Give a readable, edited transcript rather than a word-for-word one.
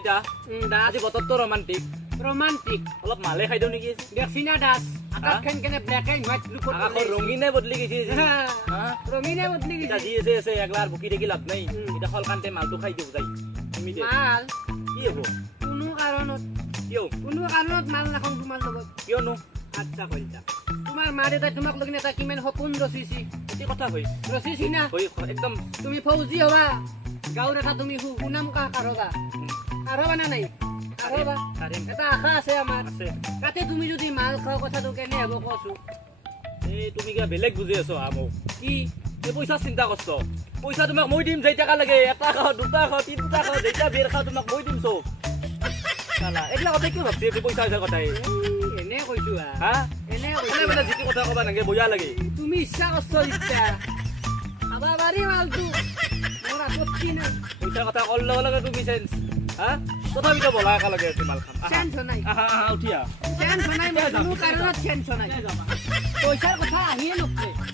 কলিতা আজি বতৰটো romantic romantic অলপ মালে খাই দিওঁ নেকি দেখছি না দাস আকাশখন কেনে ব্লেক এণ্ড হোৱাইট লুকত আকাশৰ ৰঙিনে বদলি গৈছে ৰঙিনে বদলি এটা গৈছে যি আছে একলাৰ বুকি দেখি লাভ নাই এটা ফলকান্তে মালটো খাই দিওঁ যাই তুমি দে মাল কি হ'ব কোনো কাৰণত মাল নাখাওঁ তোমাৰ লগত কিয়নো আচ্ছা কলিতা তোমাৰ মা দেউতাই তোমাক লগিন এটা কিমান সপোন ৰচিছি কি কথা কৈছে ৰচিছি না একদম তুমি ফৌজি হবা গাঁৱৰ এটা তুমি সুনাম কাঢ়বা কাঢ়বা না নাই কাঢ়বা এটা আশা আছে আমাৰ আছে তাতে তুমি যদি মাল খাওঁ কথাটো কেনে হ'ব কচোন এই তুমি কিবা বেলেগ বুজি আছো মোক কি এই পইচা চিন্তা কৰছ পইচা তোমাক মই দিম যেই টকা লাগে এটা খাওঁ দুটা খাওঁ তিনিটা খাওঁ যেইটা বেৰ খাওঁ তোমাক মই দিম চব চালা এইবিলাক কথা কিয় ভাবছি এইটো পইচা আছে কথাই এনে কৈছো হা এনে মানে মানে যিটো কথা ক'বা নাগে বঢ়িয়া লাগে তুমি ইচ্ছা কৰছ ইচ্ছা খাবা পাৰি মালটো মোৰ আপত্তি নাই পইচা কথা ক'ৰ লগে লগে তুমি চেঞ্চ হা তথাপিতো বলা একেলগে আছে মাল খাম চেঞ্চ নাই আহা আহা উঠি আহ চেঞ্চ নাই মই কোনো কাৰণত চেঞ্চ নাই পইচাৰ কথা আহিয়ে নপৰে